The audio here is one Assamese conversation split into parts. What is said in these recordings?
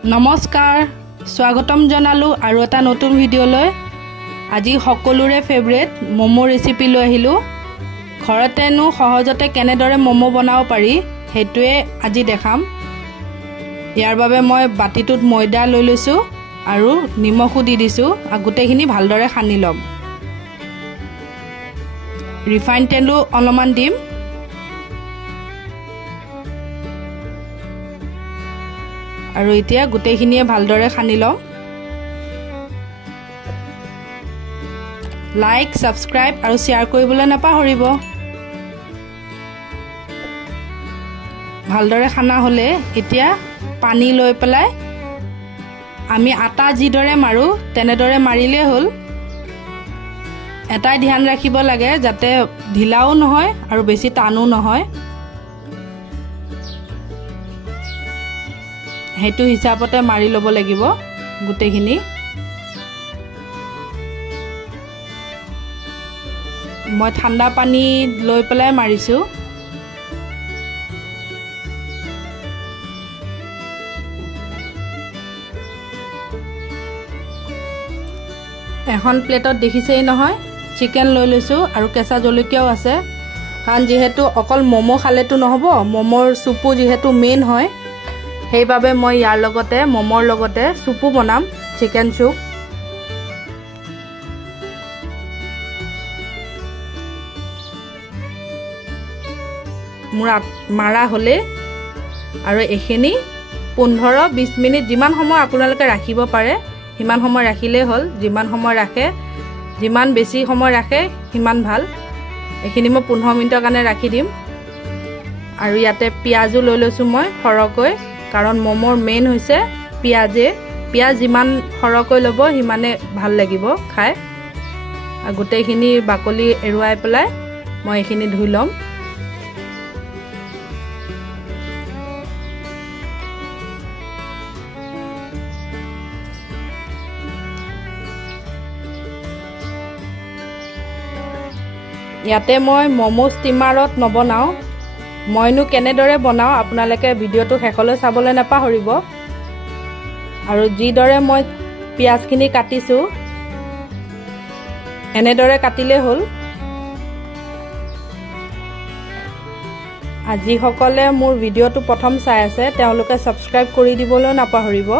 নমস্কাৰ স্বাগতম জনালো আৰু এটা নতুন ভিডিঅ'লৈ আজি সকলোৰে ফেভাৰিট মমো ৰেচিপি লৈ আহিলো ঘৰতেনো সহজতে কেনেদৰে মমো বনাব পাৰি হেতুৱে আজি দেখাম ইয়াৰ বাবে মই বাটিটোত ময়দা লৈ লৈছো আৰু নিমখো দি দিছো আৰু গুটেখিনি ভালদৰে খানি লম ৰিফাইন তেলো অলমান দিম আৰু এতিয়া গুটেখিনিয়ে ভালদৰে খানি লম লাইক সাবস্ক্ৰাইব আৰু শেয়াৰ কৰিবলৈ নাপাহৰিব ভালদৰে খানা হলে এতিয়া পানী লৈ পেলাই আমি আটা জিদৰে মাৰো তেনেদৰে মাৰিলে হল এটাই ধ্যান ৰাখিব লাগে যাতে ঢিলাও নহয় আৰু বেছি টানো নহয় হেতু হিচাপতে মাৰি লব লাগিব গুটেখিনি মই ঠাণ্ডা পানী লৈ পেলাই মাৰিছো এখন প্লেটত দেখিছেই নহয় চিকেন লৈ লৈছো আৰু কেঁচা জলকীয়াও আছে কাৰণ যেহেতু অকল মমো খালেতো নহব মমোৰ সুপু যেহেতু মেইন হয় সেইবাবে মই ইয়াৰ লগতে মমোৰ লগতে সুপু বনাম চিকেন সুপ মাৰা হলে আৰু এখিনি 15-20 মিনিট যিমান সময় আপোনালোকে ৰাখিব পাৰে হিমান সময় ৰাখিলে হল যিমান সময় ৰাখে যিমান বেছি সময় ৰাখে হিমান ভাল এখিনি মই 15 মিনিটৰ কাৰণে ৰাখি দিম আৰু ইয়াতে পিয়াজো লৈ লৈছো মই সৰকৈ কাৰণ মমোৰ মেইন হৈছে পিয়াজ যিমান সৰকৈ লব হিমানে ভাল লাগিব খাই আৰু গুটেখিনি বাকলি এৰুৱাই পেলাই মই এখিনি ধুই লম ইয়াতে মই মমো ষ্টিমাৰত নবনাও মইনো কেনেদৰে বনাও আপোনালোকে ভিডিঅ'টো শেষলৈ চাবলৈ নাপাহৰিব আৰু যিদৰে মই পিয়াজখিনি কাটিছো এনেদৰে কাটিলে হল আজি সকলে মোৰ ভিডিঅ'টো প্ৰথম চাই আছে তেওঁলোকে সাবস্ক্ৰাইব কৰি দিবলৈ নাপাহৰিব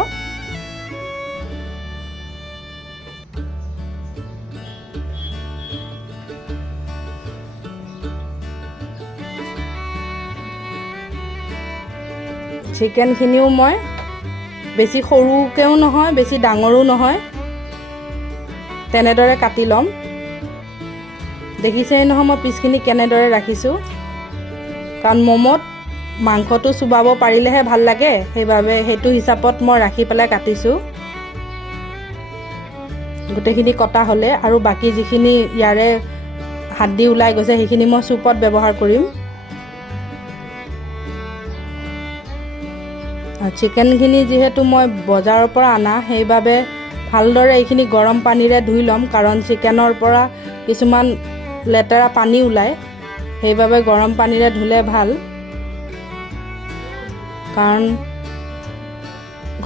চিকেন খিনিও মই বেছি সৰুকেও নহয় বেছি ডাঙৰো নহয় তেনেদৰে কাটি লম দেখিছেই নহয় মই পিছখিনি কেনেদৰে ৰাখিছো কাৰণ মমোত মাংসটো চুবাব পাৰিলেহে ভাল লাগে সেইবাবে হেতু হিচাপত মই ৰাখি পেলাই কাটিছো গুটেখিনি কটা হলে আৰু বাকি যিখিনি ইয়াৰে হাড্ডি উলাই গৈছে সেইখিনি মই সুপত ব্যৱহাৰ কৰিম চিকেন খিনি যেহেতু মই বজাৰৰ পৰা আনা সেইবাবে ভালদৰে এইখিনি গৰম পানীৰে ধুই লম কাৰণ চিকেনৰ পৰা কিছুমান লেতেৰা পানী উলায় সেইবাবে গৰম পানীৰে ধুলে ভাল কাৰণ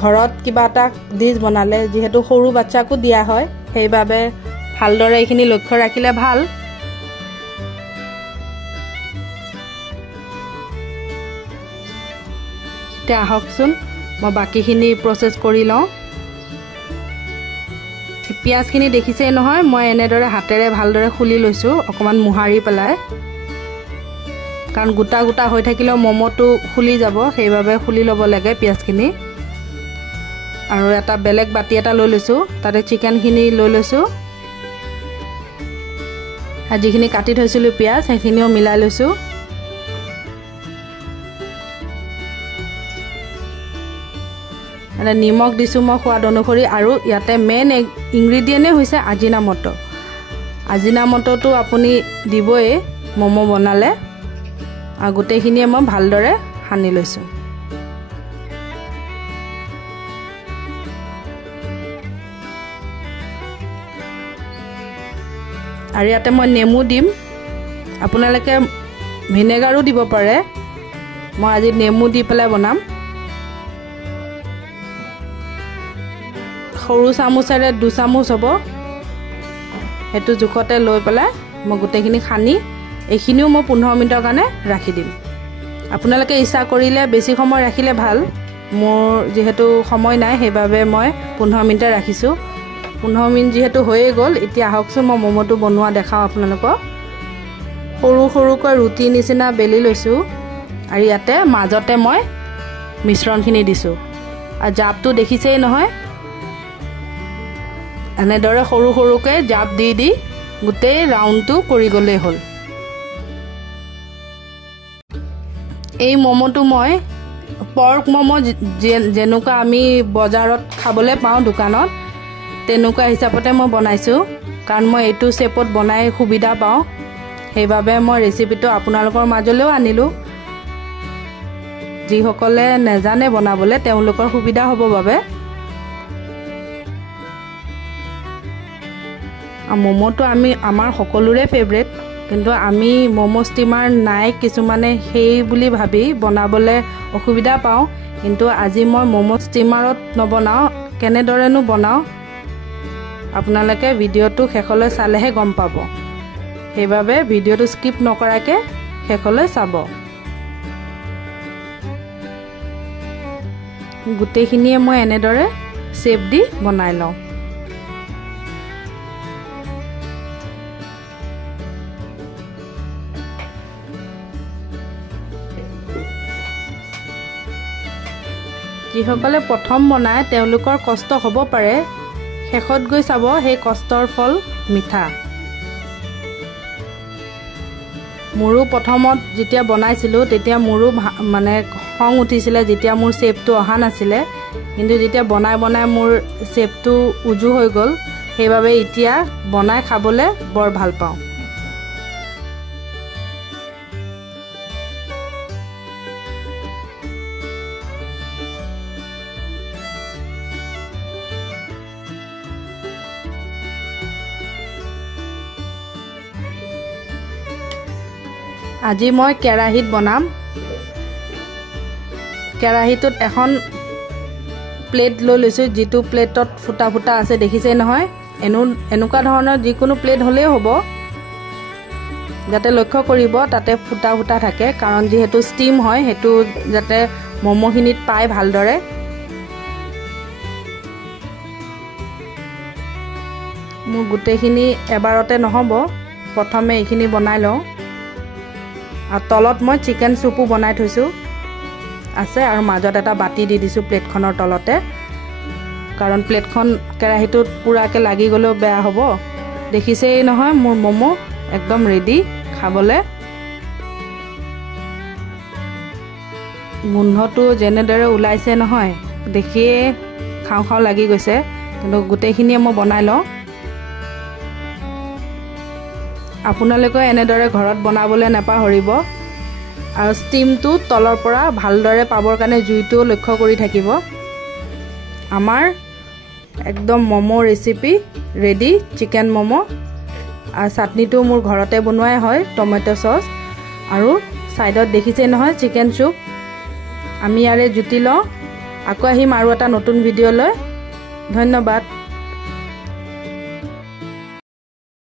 ঘৰত কিবা এটা ডিশ বনালে যেহেতু সৰু বাচ্চাকো দিয়া হয় সেইবাবে ভালদৰে এইখিনি লক্ষ্য ৰাখিলে ভাল তে আহকচোন মই বাকিখিনি প্ৰসেস কৰি লওঁ পিয়াজখিনি দেখিছেই নহয় মই এনেদৰে হাতেৰে ভালদৰে খুলি লৈছো অকমান মুহাৰি পেলাই কাৰণ গোটা গোটা হৈ থাকিলেও মমোটো খুলি যাব সেইবাবে খুলি ল'ব লাগে পিয়াজখিনি আৰু এটা বেলেগ বাটি এটা লৈ লৈছো তাতে চিকেনখিনি লৈ লৈছো আৰু যিখিনি কাটি থৈছিলো পিয়াজ সেইখিনিও মিলাই লৈছো নিমখ দিছো মই সোৱাদ অনুসৰি আৰু ইয়াতে মেইন ইনগ্ৰেডিয়েন্টে হৈছে আজিনামোটোটো আপুনি দিবই মমো বনালে আৰু গুটেখিনিয়ে মই ভালদৰে সানি লৈছো আৰু ইয়াতে মই নেমু দিম আপোনালোকে ভিনেগাৰো দিব পাৰে মই আজি নেমু দি পেলাই বনাম সৰু চামুচেৰে 2 চামুচ হ'ব সেইটো জোখতে লৈ পেলাই মই গোটেইখিনি সানি এইখিনিও মই 15 মিনিটৰ কাৰণে ৰাখি দিম আপোনালোকে ইচ্ছা কৰিলে বেছি সময় ৰাখিলে ভাল মোৰ যেহেতু সময় নাই সেইবাবে মই 15 মিনিট ৰাখিছোঁ 15 মিনিট যেহেতু হৈয়ে গ'ল এতিয়া আহকচোন মই মমোটো বনোৱা দেখাওঁ আপোনালোকক সৰু সৰুকৈ ৰুটি নিচিনা বেলি লৈছোঁ আৰু ইয়াতে মাজতে মই মিশ্ৰণখিনি দিছোঁ আৰু জাপটো দেখিছেই নহয় এনেদৰে সৰু সৰুকৈ জাপ দি দি গোটেই ৰাউণ্ডটো কৰি গ'লেই হ'ল এই মমোটো মই পৰ্ক মমো যেনেকুৱা আমি বজাৰত খাবলৈ পাওঁ দোকানত তেনেকুৱা হিচাপতে মই বনাইছোঁ কাৰণ মই এইটো শেপত বনাই সুবিধা পাওঁ সেইবাবে মই ৰেচিপিটো আপোনালোকৰ মাজলৈও আনিলোঁ যিসকলে নেজানে বনাবলৈ তেওঁলোকৰ সুবিধা হ'ব বাবে মমোটো আমাৰ সকলোৰে ফেভৰেট কিন্তু আমি মমো ষ্টিমাৰ নাই কিছুমানে সেই বুলি ভাবি বনাবলৈ অসুবিধা পাওঁ কিন্তু আজি মই মমো ষ্টিমাৰত নবনাওঁ কেনেদৰেনো বনাওঁ আপোনালোকে ভিডিঅ'টো শেষলৈ চালেহে গম পাব সেইবাবে ভিডিঅ'টো স্কিপ নকৰাকৈ শেষলৈ চাব গোটেইখিনিয়ে মই এনেদৰে শেপ দি বনাই লওঁ যিসকলে প্ৰথম বনায় তেওঁলোকৰ কষ্ট হ'ব পাৰে শেষত গৈ চাব সেই কষ্টৰ ফল মিঠা মোৰো প্ৰথমত যেতিয়া বনাইছিলোঁ তেতিয়া মোৰো মানে খং উঠিছিলে যেতিয়া মোৰ শেপটো অহা নাছিলে কিন্তু যেতিয়া বনাই বনাই মোৰ শেপটো উজু হৈ গ'ল সেইবাবে এতিয়া বনাই খাবলৈ বৰ ভাল পাওঁ আজি মই কেৰাহীত বনাম কেৰাহীটোত এখন প্লেট লৈ লৈছোঁ যিটো প্লেটত ফুটা ফুটা আছে দেখিছেই নহয় এনেকুৱা ধৰণৰ যিকোনো প্লেট হ'লেই হ'ব যাতে লক্ষ্য কৰিব তাতে ফুটা ফুটা থাকে কাৰণ যিহেতু ষ্টিম হয় সেইটো যাতে মমোখিনিত পায় ভালদৰে মোৰ গোটেইখিনি এবাৰতে নহ'ব প্ৰথমে এইখিনি বনাই লওঁ আৰু তলত মই চিকেন চুপো বনাই থৈছোঁ আছে আৰু মাজত এটা বাটি দি দিছোঁ প্লেটখনৰ তলতে কাৰণ প্লেটখন কেৰাহীটোত পুৰাকৈ লাগি গ'লেও বেয়া হ'ব দেখিছেই নহয় মোৰ মমো একদম ৰেডি খাবলৈ গোন্ধটো যেনেদৰে ওলাইছে নহয় দেখিয়ে খাওঁ খাওঁ লাগি গৈছে কিন্তু গোটেইখিনিয়ে মই বনাই লওঁ আপোনালোকে এনেদৰে ঘৰত বনাবলৈ নাপাহৰিব আৰু ষ্টিমটো তলৰ পৰা ভালদৰে পাবৰ কাৰণে জুইটো লক্ষ্য কৰি থাকিব আমাৰ একদম momo recipe ready chicken momo আৰু চাটনিটো মোৰ ঘৰতে বনোৱাই হয় টমেটো চচ আৰু সাইডত দেখিছে নহয় চিকেন চুপ আমি ইয়াৰে জুতি লওঁ আকৌ আহিম আৰু এটা নতুন ভিডিঅ' লৈ ধন্যবাদ